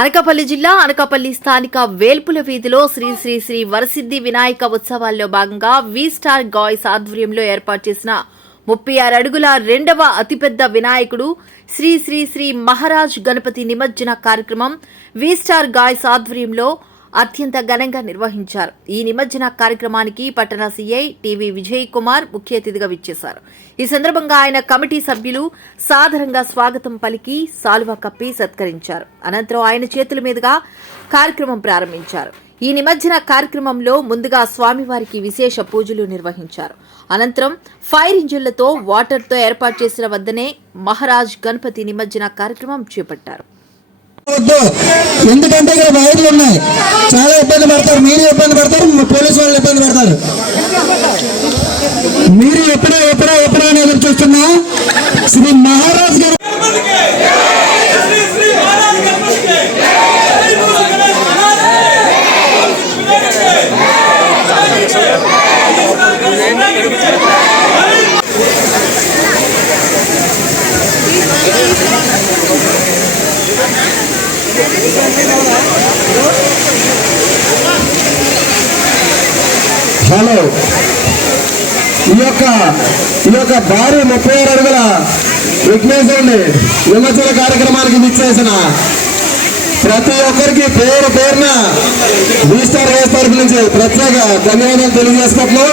అనకాపల్లి జిల్లా అనకాపల్లి స్థానిక వేల్పుల వీధిలో శ్రీ శ్రీ శ్రీ వరసిద్ధి వినాయక ఉత్సవాల్లో భాగంగా వి స్టార్ గాయ్స్ ఆధ్వర్యంలో ఏర్పాటు చేసిన 36 అడుగుల రెండవ అతిపెద్ద వినాయకుడు శ్రీ శ్రీ శ్రీ మహారాజ్ గణపతి నిమజ్జన కార్యక్రమం వి స్టార్ గాయ్స్ ఆధ్వర్యంలో అత్యంత ఘనంగా నిర్వహించారు. ఈ నిమజ్జన కార్యక్రమానికి పట్టణ సీఐ టీవీ విజయ్ కుమార్ ముఖ్య అతిథిగా విచ్చేశారు. ఈ సందర్భంగా ఆయన కమిటీ సభ్యులు సాదరంగా స్వాగతం పలికి సాలువా కప్పి సత్కరించారు. అనంతరం ఆయన చేతుల మీదుగా కార్యక్రమం ప్రారంభించారు. ఈ నిమజ్జన కార్యక్రమంలో ముందుగా స్వామివారికి విశేష పూజలు నిర్వహించారు. అనంతరం ఫైర్ ఇంజిన్లతో వాటర్తో ఏర్పాటు చేసిన వద్దనే మహారాజ్ గణపతి నిమజ్జన కార్యక్రమం చేపట్టారు. ఎందుకంటే ఇక్కడ వైర్లు ఉన్నాయి, చాలా ఇబ్బంది పడతారు. మీరు ఇబ్బంది పడతారు, పోలీసు వాళ్ళు ఇబ్బంది పడతారు. మీరు ఎప్పుడో అని ఎదురు చూస్తున్నా శ్రీ మహారాజ్ గారు హలో ఈ యొక్క భారీ 36 అడుగుల విఘ్నేశ్వరుని నిమజ్జన కార్యక్రమానికి విచ్చేసిన ప్రతి ఒక్కరికి పేరున వి స్టార్ గాయ్స్ తరఫు నుంచి ప్రత్యేక ధన్యవాదాలు తెలియజేసుకుంటున్నాం.